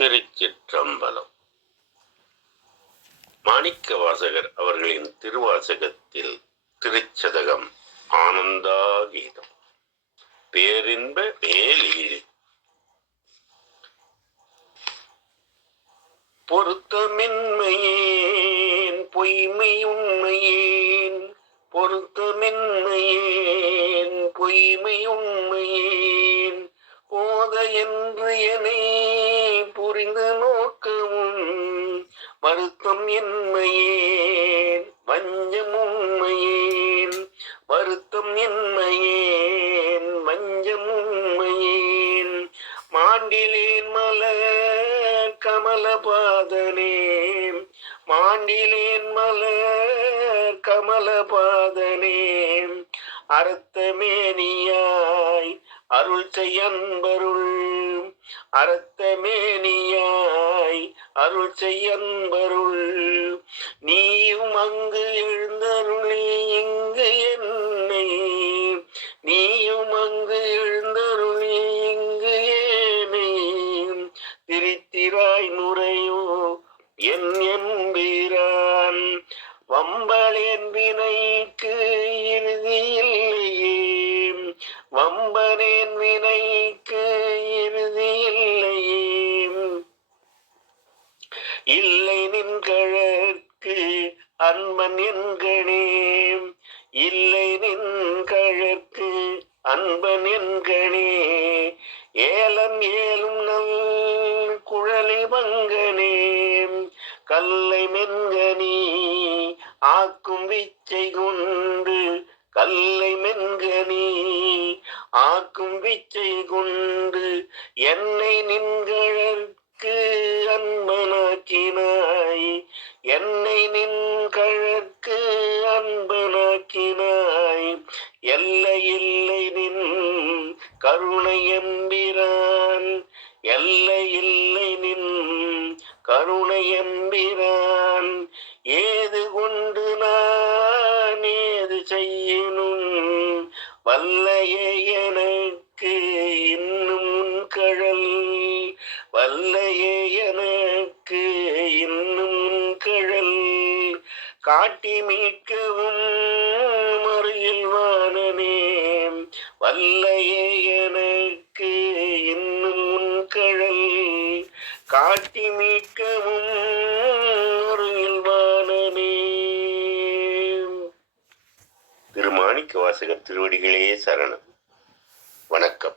திருச்சிற்றம்பலம். மாணிக்க வாசகர் அவர்களின் திருவாசகத்தில் திருச்சதகம் ஆனந்தாகீதம். பேரின்ப மேலீழ் பொருத்தமின்மையேன் பொய்மை உண்மையேன் பொருத்தமின்மையேன் பொய்மை உண்மையேன் போத என்று என்னை என்மையேன் வஞ்சம் உண்மையேன். வருத்தம் என்மையேன் வஞ்சம் உண்மையேன். மாண்டிலேன் மலர் கமலபாதனே மாண்டிலேன் மலர் கமலபாதனே அர்த்தமேனியாய் அருள் செய்யன்பருள் அறத்தமேனியாய் அருள் செய்யன்பருள். நீயும் அங்கு எழுந்தருளே இங்கு என்னை. நீயும் அங்கு எழுந்தருளே இங்கு ஏனை திரித்திராய் நுரையோ என் என்பீரான். வம்பளேன் வினைக்கு இறுதியில் வம்பனேன் வினைக்கு இறுதி இல்லையே இல்லை நின்கழற்கு அன்பன் என்கணே இல்லை நின்கழற்கு அன்பன் என்கணே. ஏலம் ஏலும் நல் குழலி மங்கனே கல்லை மென்கனி ஆக்கும் விச்சை கொண்டு கல்லை மென்கனி. ஆக்கும் விச்சை கொண்டு என்னை நின்கழற்கு அன்பனாக்கினாய். என்னை நின்கழற்கு அன்பனாக்கினாய். எல்லை இல்லை நின் கருணை எம்பிரான். எல்லை இல்லை நின் கருணை எம்பிரான். வல்லையே எனக்கு இன்னும் கழல். வல்லையே எனக்கு இன்னும் கழல். காட்டி மீட்கவும் மறியில் வானனே. வல்லையே எனக்கு இன்னும் கழல். காட்டி மீட்கவும் மாணிக்க வாசகர் திருவடிகளே சரணம். வணக்கம்.